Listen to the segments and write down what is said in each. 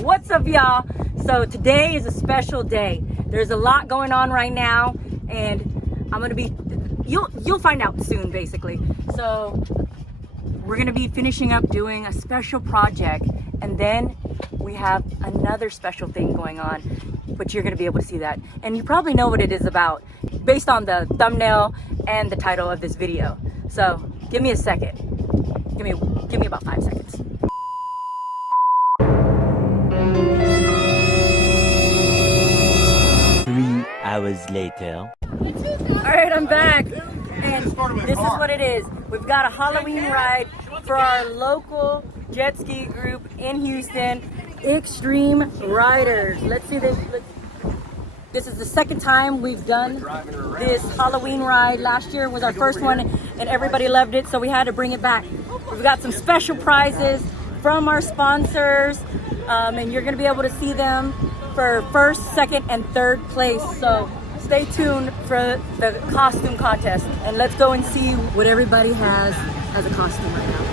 What's up, y'all? So today is a special day. There's a lot going on right now, and I'm gonna be, you'll find out soon, basically. So we're gonna be finishing up doing a special project, and then we have another special thing going on, but you're gonna be able to see that. And you probably know what it is about based on the thumbnail and the title of this video. So give me a second. Give me about 5 seconds. 3 hours later. Alright, I'm back, and this is what it is. We've got a Halloween ride for our local jet ski group in Houston, SVHO. Let's see this. This is the second time we've done this Halloween ride. Last year was our first one, and everybody loved it, so we had to bring it back. We've got some special prizes from our sponsors, and you're gonna be able to see them for first, second, and third place. So stay tuned for the costume contest, and let's go and see what everybody has as a costume right now.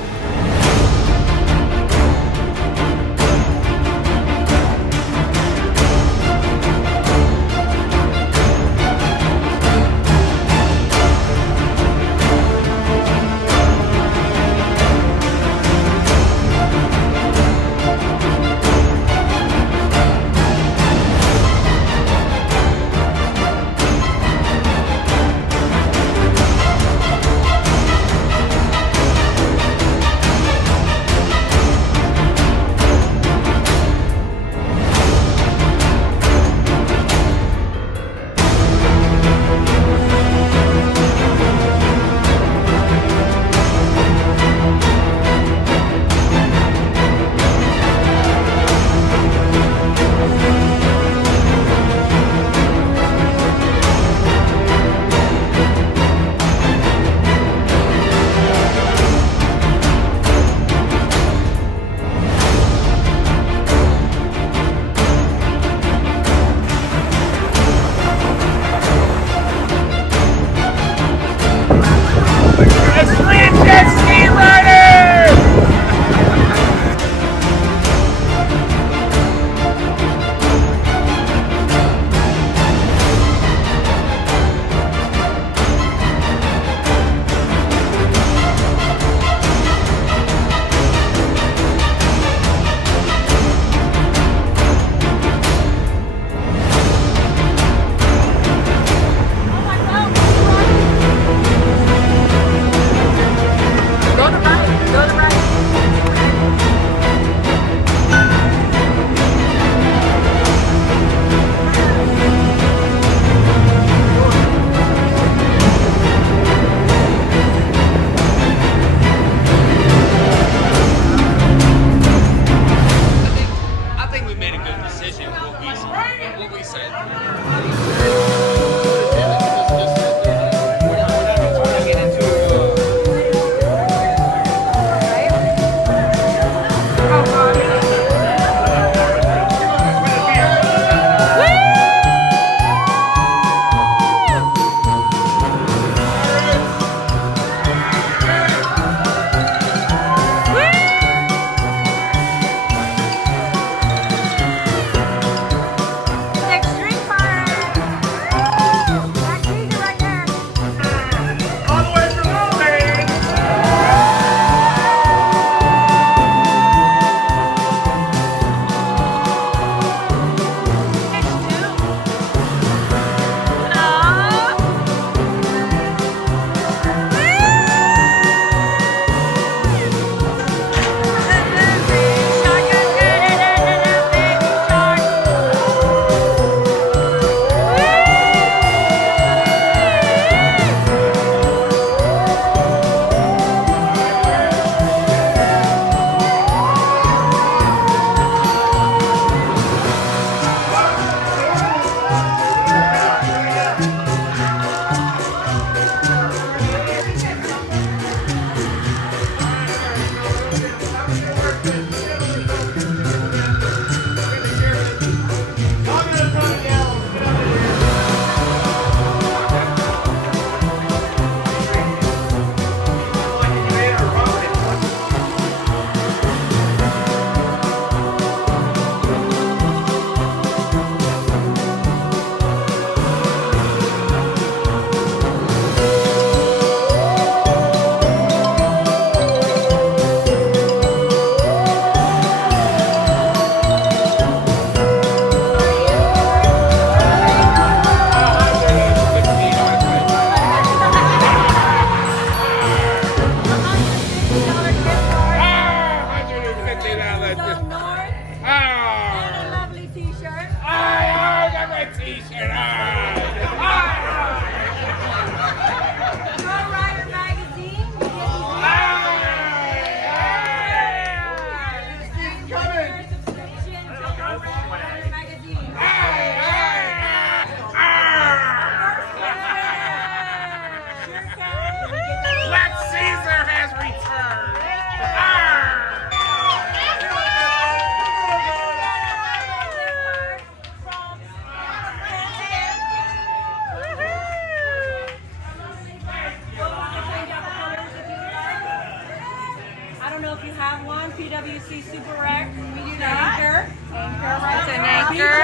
PWC Super Rack. We do the anchor. It's an anchor.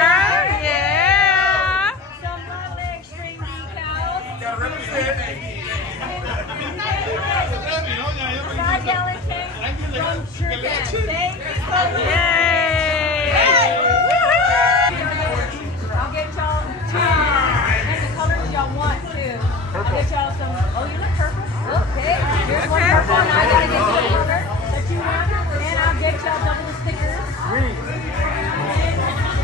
Yeah. Some lovely Xtreme decals. 5-gallon tank from SureCan. Thank you so much. Yay. I'll get y'all two. And the colors y'all want too. I'll get y'all some. Oh, you like purple? Okay. Here's one purple, and I gotta get you the color that you want. And I'll get y'all double the stickers. And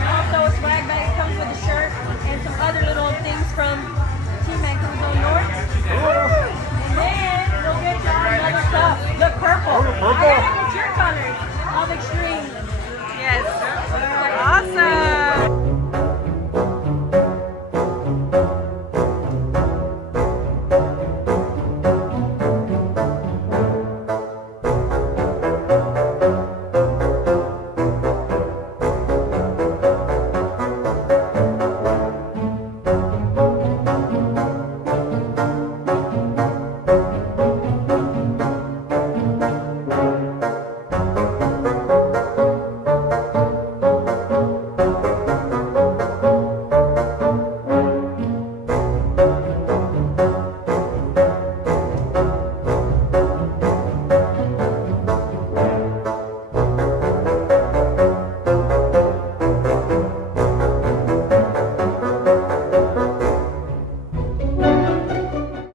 also a swag bag that comes with a shirt and some other little things from